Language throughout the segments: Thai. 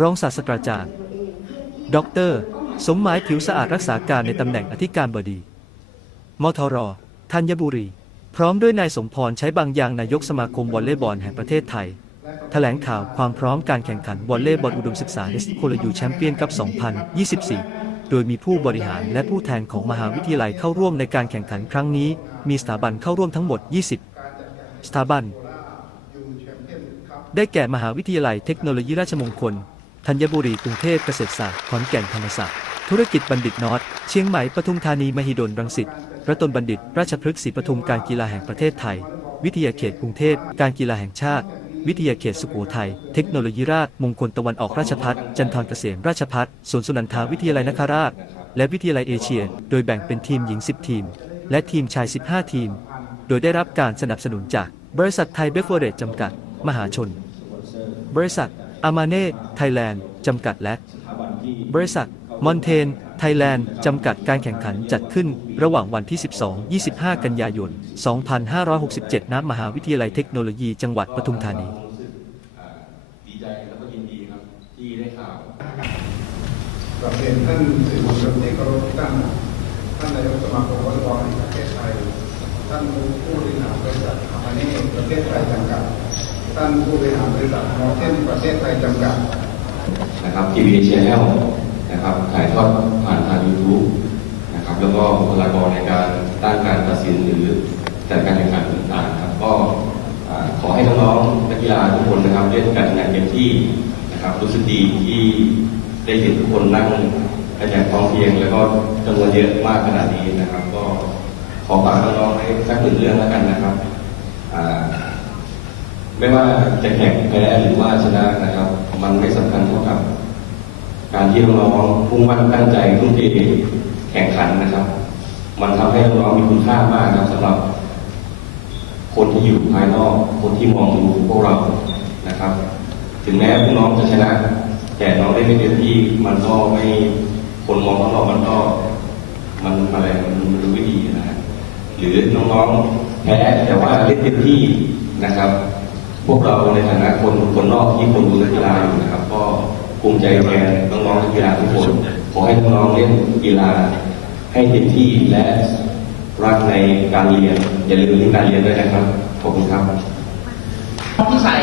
รองศาสตราจารย์ ดร สมหมายผิวสะอาดรักษาการในตำแหน่งอธิการบดี มทร ธัญบุรี พร้อมด้วยนายสมพรใช้บางอย่างนายกสมาคมวอลเลย์บอลแห่งประเทศไทย แถลงข่าวความพร้อมการแข่งขันวอลเลย์บอลอุดมศึกษาเอสโคลยูแชมเปี้ยนคัพ 2024 โดยมีผู้บริหารและผู้แทนของมหาวิทยาลัยเข้าร่วมในการแข่งขันครั้งนี้ มีสถาบันเข้าร่วมทั้งหมด 20 สถาบัน ได้แก่มหาวิทยาลัยเทคโนโลยีราชมงคล ธัญบุรีกรุงเทพเกษตรศาสตร์ขอนแก่นธรรมศาสตร์ธุรกิจบัณฑิตนอตเชียงใหม่ปทุมธานีมหิดลรังสิตรัตนบัณฑิต ราชพฤกษ์ศรีปทุมการกีฬาแห่งประเทศไทย วิทยาเขตกรุงเทพการกีฬาแห่งชาติ วิทยาเขตสุโขทัยเทคโนโลยีราชมงคลตะวันออกราชพัฒจันทรเกษมราชพัฒสวนสุนันทาวิทยาลัยนคราช และวิทยาลัยเอเชีย โดยแบ่งเป็นทีมหญิง 10 ทีม และทีมชาย 15 ทีม โดยได้รับการสนับสนุนจากบริษัทไทยเบฟเวอเรจจำกัด มหาชน บริษัทอามาเน่ไทยแลนด์จำกัดและ บริษัทมอนเทนไทยแลนด์จำกัดการแข่งขันจัดขึ้นระหว่างวันที่ 12-25 กันยายน 2567 ณ มหาวิทยาลัยเทคโนโลยีจังหวัดปทุมธานีดีใจแล้วก็ยินดีครับที่ได้ข่าวกราบเรียนท่านสื่อมวลชนที่เคารพท่านท่านนายกสมาคมวอลเลย์บอลแห่งประเทศไทย ท่านผู้บริหารบริษัทอามาเน่ประเทศไทยจำกัด ท่านผู้บริหารบริษัทมอเทนประเทศไทยจำกัดนะครับทีวีเชียแนลนะครับถ่ายทอดผ่านทาง YouTube นะครับแล้วก็บุคลากรในการด้านการตัดสินหรือจัดการแข่งขันต่างๆครับก็ขอให้น้องๆนักกีฬาทุกคนนะครับเล่นกันอย่างเต็มที่นะครับรู้สึกดีที่ได้เห็นทุกคนนั่งกันอย่างพร้อมเพรียง แล้วก็จำนวนเยอะมากขนาดนี้นะครับ ก็ขอฝากน้องๆให้สักหนึ่งเรื่องแล้วกันนะครับอ่า ไม่ว่าจะแข่งแพ้หรือว่าชนะนะครับ มันไม่สำคัญเท่ากับ การที่น้องๆพุ่งมั่นตั้งใจทุ่มเทแข่งขันนะครับ มันทำให้น้องๆมีคุณค่ามากครับสำหรับ คนที่อยู่ภายนอก คนที่มองดูพวกเรานะครับ ถึงแม้พวกน้องจะชนะ แต่น้องได้ไม่เต็มที่มันก็ไม่คนมองข้างนอกมันก็มันอะไรมันดูไม่ดีนะฮะหรือน้องๆแพ้แต่ว่าเล่นเต็มที่นะครับ พวกเราในฐานะคนคนนอกที่คนดูนักกีฬาอยู่นะครับ ก็ภูมิใจแทนน้องๆนักกีฬาทุกคนขอให้น้องๆเล่นกีฬาให้เต็มที่และรักในการเรียน อย่าลืมที่การเรียนด้วยนะครับขอบคุณครับที่ใส่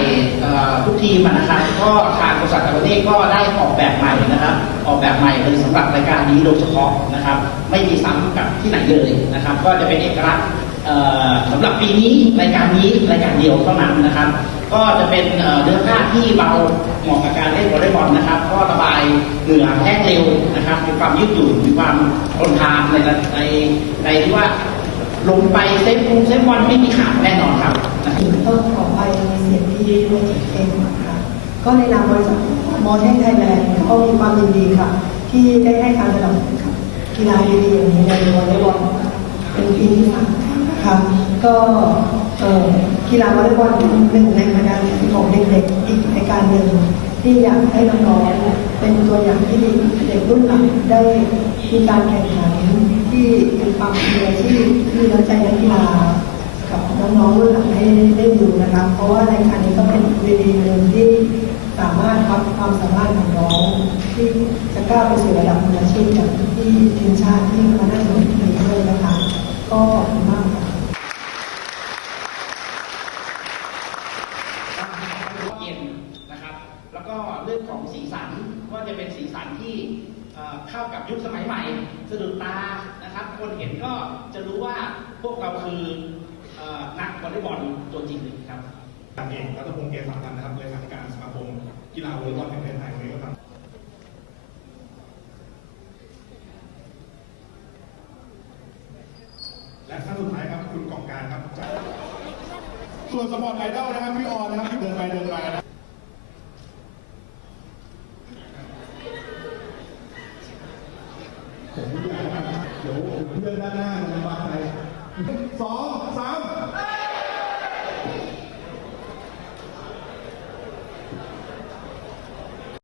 ทุกทีมอะนะครับก็ทางบริษัทต่างประเทศก็ได้ออกแบบใหม่นะครับ ออกแบบใหม่เลยสำหรับรายการนี้โดยเฉพาะนะครับ ไม่มีซ้ำกับที่ไหนเลยนะครับ ก็จะเป็นเอกลักษณ์ สำหรับปีนี้รายการนี้รายการเดียวเท่านั้นนะครับ ก็จะเป็นเอ่อนื้อผ้าที่เบาเหมาะกับการเล่นวอลเลย์บอลนะครับ ก็ระบายเหงื่อแห้งเร็วนะครับมีความยืดหยุ่นมีความทนทานในในในที่ว่าลงไปเซฟพุงเซฟบอลไม่มีขาดแน่นอนครับนะครับต้องขอไปในเสียงที่ไม่ถึงเองค่ะก็ในนามบริษัทมอเทนไทยแลนด์ก็มีความยินดีค่ะ ที่ได้ให้การสนับสนุนค่ะกีฬาดีๆอย่างนี้ในวอลเลย์บอลเป็นปีที่สาม ก็กีฬาวอลเลย์บอลหนึ่งในรายาของเด็กๆอีกรายการหนึ่งที่อยากให้น้องๆเป็นตัวอย่างที่ดีเด็กรุ่นหลังได้มีการแข่งขันที่เป็นความมืออาชีพที่มีน้ำใจนักกีฬากับน้องๆรุ่นหลังให้ได้ดูนะครับ เพราะว่ารายการนี้ก็เป็นเวทีหนึ่งที่สามารถวัดความสามารถของน้องที่จะก้าวไปสู่ระดับมืออาชีพอย่างที่ทีมชาติที่มานั่งอยู่ที่นี่ด้วยนะคะ ก็ขอบคุณมากค่ะ เย็นนะครับ แล้วก็เรื่องของ สีสันก็จะเป็นสีสันที่เข้ากับยุคสมัยใหม่สะดุดตานะครับ คนเห็นก็จะรู้ว่าพวกเราคือนักวอลเลย์บอลตัวจริงครับการเองรัตพงศ์เกษสาพันธ์นะครับเลขาธิการสมาคมกีฬาวอลเลย์บอลแห่งประเทศไทยวันนี้ก็ทำและท่านสุดท้ายครับคุณกองการครับจากส่วนสปอร์ตไอดอลนะครับพี่ออนนะครับที่เดินไปเดิน